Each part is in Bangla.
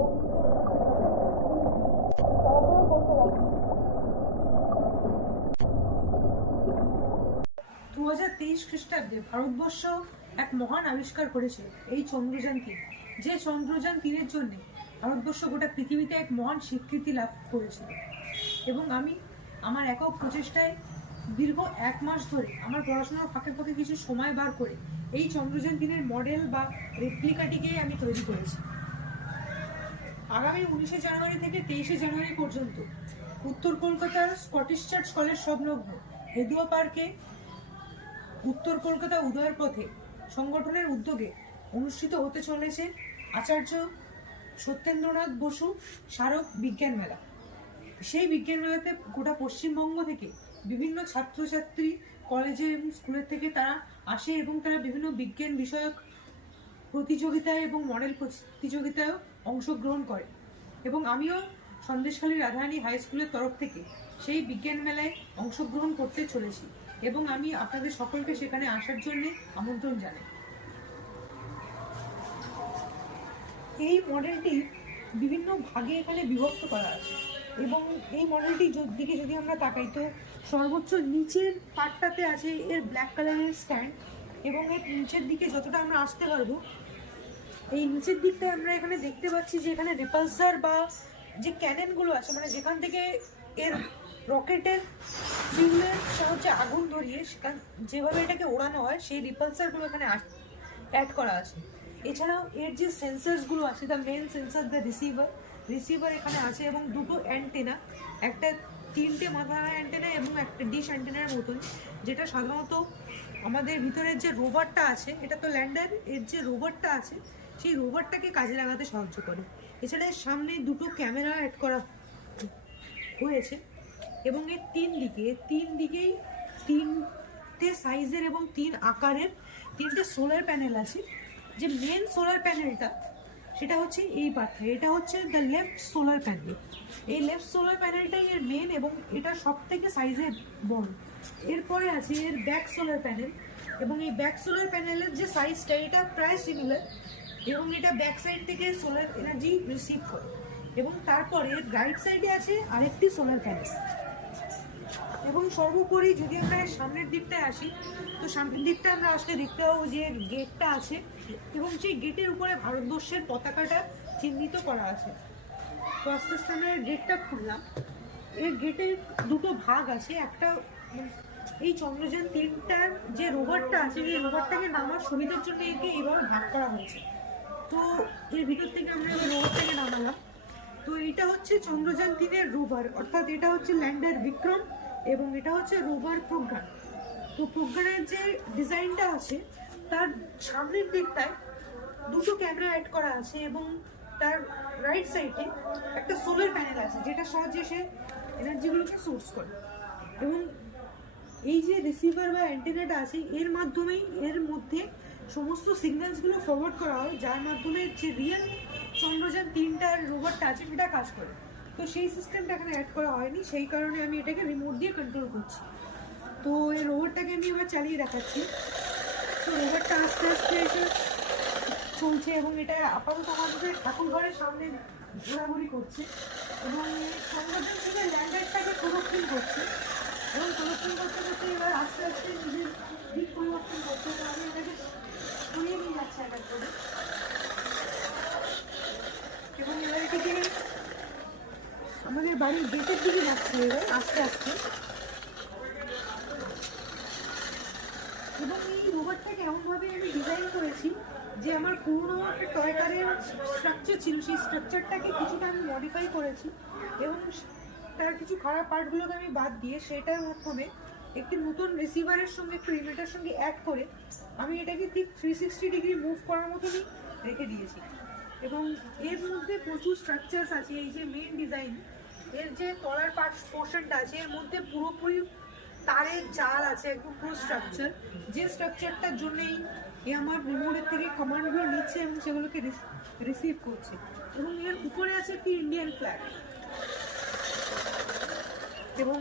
দু হাজার তেইশ খ্রিস্টাব্দে ভারতবর্ষ এক মহান আবিষ্কার করেছিল এই চন্দ্রযান তিন। যে চন্দ্রযান তিনের জন্য ভারতবর্ষ গোটা পৃথিবীতে এক মহান স্বীকৃতি লাভ করেছিল। এবং আমি আমার একক প্রচেষ্টায় দীর্ঘ এক মাস ধরে আমার পড়াশোনার ফাঁকে ফাঁকে কিছু সময় বার করে এই চন্দ্রযান তিনের মডেল বা রেপ্লিকাটিকে আমি তৈরি করেছি। আগামী উনিশে জানুয়ারি থেকে তেইশে জানুয়ারি পর্যন্ত উত্তর কলকাতার স্কটিশ চার্চ কলেজ সংলগ্ন হেদুয়া পার্কে উত্তর কলকাতা উদয়ের পথে সংগঠনের উদ্যোগে অনুষ্ঠিত হতে চলেছে আচার্য সত্যেন্দ্রনাথ বসু স্মারক বিজ্ঞান মেলা। সেই বিজ্ঞান মেলাতে গোটা পশ্চিমবঙ্গ থেকে বিভিন্ন ছাত্রছাত্রী, কলেজে এবং স্কুলের থেকে তারা আসে এবং তারা বিভিন্ন বিজ্ঞান বিষয়ক প্রতিযোগিতায় এবং মডেল প্রতিযোগিতায় অংশগ্রহণ করে। এবং আমিও সন্দেশখালী রাধারানী হাই স্কুলের তরফ থেকে সেই বিজ্ঞান মেলায় অংশগ্রহণ করতে চলেছি এবং আমি আপনাদের সকলকে সেখানে আসার জন্য আমন্ত্রণ জানাই। এই মডেলটি বিভিন্ন ভাগে এখানে বিভক্ত করা আছে এবং এই মডেলটি দিকে যদি আমরা তাকাই তো সর্বোচ্চ নিচের পার্টটাতে আছে এর ব্ল্যাক কালারের স্ট্যান্ড এবং এর নিচের দিকে যতটা আমরা আসতে পারব এই নিচের দিকটায় আমরা এখানে দেখতে পাচ্ছি যে এখানে রিপালসার বা যে ক্যানেনগুলো আছে মানে যেখান থেকে এর রকেটের ফিউলের সাহায্যে আগুন ধরিয়ে সেখান, যেভাবে এটাকে ওড়ানো হয়, সেই রিপালসারগুলো এখানে অ্যাড করা আছে। এছাড়াও এর যে সেন্সার্সগুলো আছে the main sensor the receiver receiver এখানে আছে এবং দুটো অ্যান্টেনা একটা তিনটে মাথা অ্যান্টেনা এবং একটা ডিশ অ্যান্টেনার মতন, যেটা সাধারণত আমাদের ভিতরের যে রোভারটা আছে, এটা তো ল্যান্ডার এর যে রোভারটা আছে সেই রোভারটাকে কাজে লাগাতে সাহায্য করে। এছাড়া সামনে দুটো ক্যামেরা অ্যাড করা হয়েছে এবং এর তিন দিকে, তিন দিকেই তিনটে সাইজের এবং তিন আকারের তিনটে সোলার প্যানেল আছে। যে মেন সোলার প্যানেলটা সেটা হচ্ছে এই পার্টটা এটা হচ্ছে দ্য লেফট সোলার প্যানেল এই লেফট সোলার প্যানেলটাই এর মেন এবং এটা সব থেকে সাইজে বড়। এরপরে আছে এর ব্যাক সোলার প্যানেল এবং এই ব্যাক সোলার প্যানেলের যে সাইজটা এটা প্রায় সিমিলার এবং এটা ব্যাক সাইড থেকে সোলার এনার্জি রিসিভ করে। এবং তারপরে রাইট সাইডে আছে আরেকটি সোলার প্যানেল এবং সর্বোপরি যদি আমরা সামনের দিকটায় আসি, তো সামনের দিকটা আমরা আসলে দেখতে পাবো যে গেটটা আছে এবং সেই গেটের উপরে ভারতবর্ষের পতাকাটা চিহ্নিত করা আছে। তো আস্তে আস্তে আমরা গেটটা খুললাম। এর গেটের দুটো ভাগ আছে। একটা এই চন্দ্রযান তিনটার যে রোভারটা আছে, এই রোভারটাকে নামার সুবিধার জন্য একে এইভাবে ভাগ করা হয়েছে। তো এর ভিতর থেকে আমরা এই রোভারটাকে নামালাম। তো এটা হচ্ছে চন্দ্রযান তিনের রোভার, অর্থাৎ এটা হচ্ছে ল্যান্ডার বিক্রম এবং এটা হচ্ছে রোভার প্রজ্ঞান। তো প্রজ্ঞানের যে ডিজাইনটা আছে, তার সামনের দিকটায় দুটো ক্যামেরা অ্যাড করা আছে এবং তার রাইট সাইডে একটা সোলার প্যানেল আছে যেটা সাহায্যে সে এনার্জিগুলোকে সোর্স করে। এবং এই যে রিসিভার বা অ্যান্টেনাটা আছে, এর মাধ্যমেই এর মধ্যে সমস্ত সিগন্যালসগুলো ফরওয়ার্ড করা হয়, যার মাধ্যমে যে রিয়েল চন্দ্রযান তিনটার রোবটটা আছে, সেটা কাজ করে। তো সেই সিস্টেমটা এখানে অ্যাড করা হয়নি, সেই কারণে আমি এটাকে রিমোট দিয়ে কন্ট্রোল করছি। তো এই রোবটটাকে আমি এবার চালিয়ে দেখাচ্ছি। তো রোবটটা আস্তে আস্তে এসে চলছে এবং এটা আপাতত আমাদের ঠাকুর ঘরের সামনে ঘোরাঘুরি করছে। এবং চন্দ্রযান থেকে ল্যান্ডারটাকে প্রদক্ষিণ করছে। এবং প্রদক্ষিণ করতে করতে এবার আস্তে আস্তে নিজের দিক পরিবর্তন করছে। তো আমি এটাকে এটাকে আমাদের বাড়ির গেটের দিকে যাচ্ছে এবার, আস্তে আস্তে। এবং এই রোবটটাকে এমনভাবে আমি ডিজাইন করেছি, যে আমার পুরনো একটা টয় কারের স্ট্রাকচার ছিল, সেই স্ট্রাকচারটাকে কিছুটা আমি মডিফাই করেছি, এবং তার কিছু খারাপ পার্টগুলোকে আমি বাদ দিয়ে সেটার মাধ্যমে একটি নতুন রিসিভারের সঙ্গে একটু রিমেটার সঙ্গে অ্যাড করে আমি এটাকে ঠিক থ্রি সিক্সটি ডিগ্রি মুভ করার মতনই রেখে দিয়েছি। এবং এর মধ্যে প্রচুর স্ট্রাকচার্স আছে, এই যে মেন ডিজাইন এর যে তলার পার্ট পোর্শনটা আছে, এর মধ্যে পুরোপুরি তারের জাল আছে, একদম পুরো স্ট্রাকচার যে স্ট্রাকচারটার জন্যই এ আমার রিমোটের থেকে কমান্ডগুলো নিচ্ছে এবং সেগুলোকে রিসিভ করছে। এবং এর উপরে আছে একটি ইন্ডিয়ান ফ্ল্যাগ এবং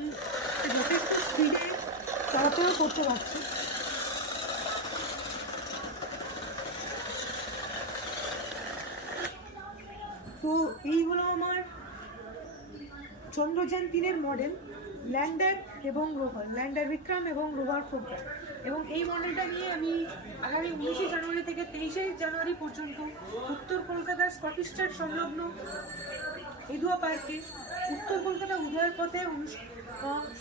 যথেষ্ট স্পিডে চলাচল করতে পারছি। তো এই হলো আমার চন্দ্রযান তিনের মডেল ল্যান্ডার এবং রোভার, ল্যান্ডার বিক্রম এবং রোভার প্রোগ্রাম এবং এই মডেলটা নিয়ে আমি আগামী উনিশে জানুয়ারি থেকে তেইশে জানুয়ারি পর্যন্ত উত্তর কলকাতার স্কটিশ চার্চ সংলগ্ন এদুয়া পার্কে, উত্তর কলকাতা উদয়ের পথে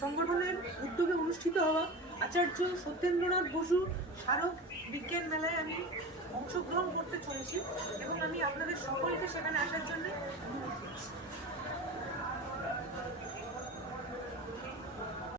সংগঠনের উদ্যোগে অনুষ্ঠিত হওয়া আচার্য সত্যেন্দ্রনাথ বসু স্মারক বিজ্ঞান মেলায় আমি অংশগ্রহণ করতে চলেছি এবং আমি আপনাদের সকলকে সেখানে আসার জন্য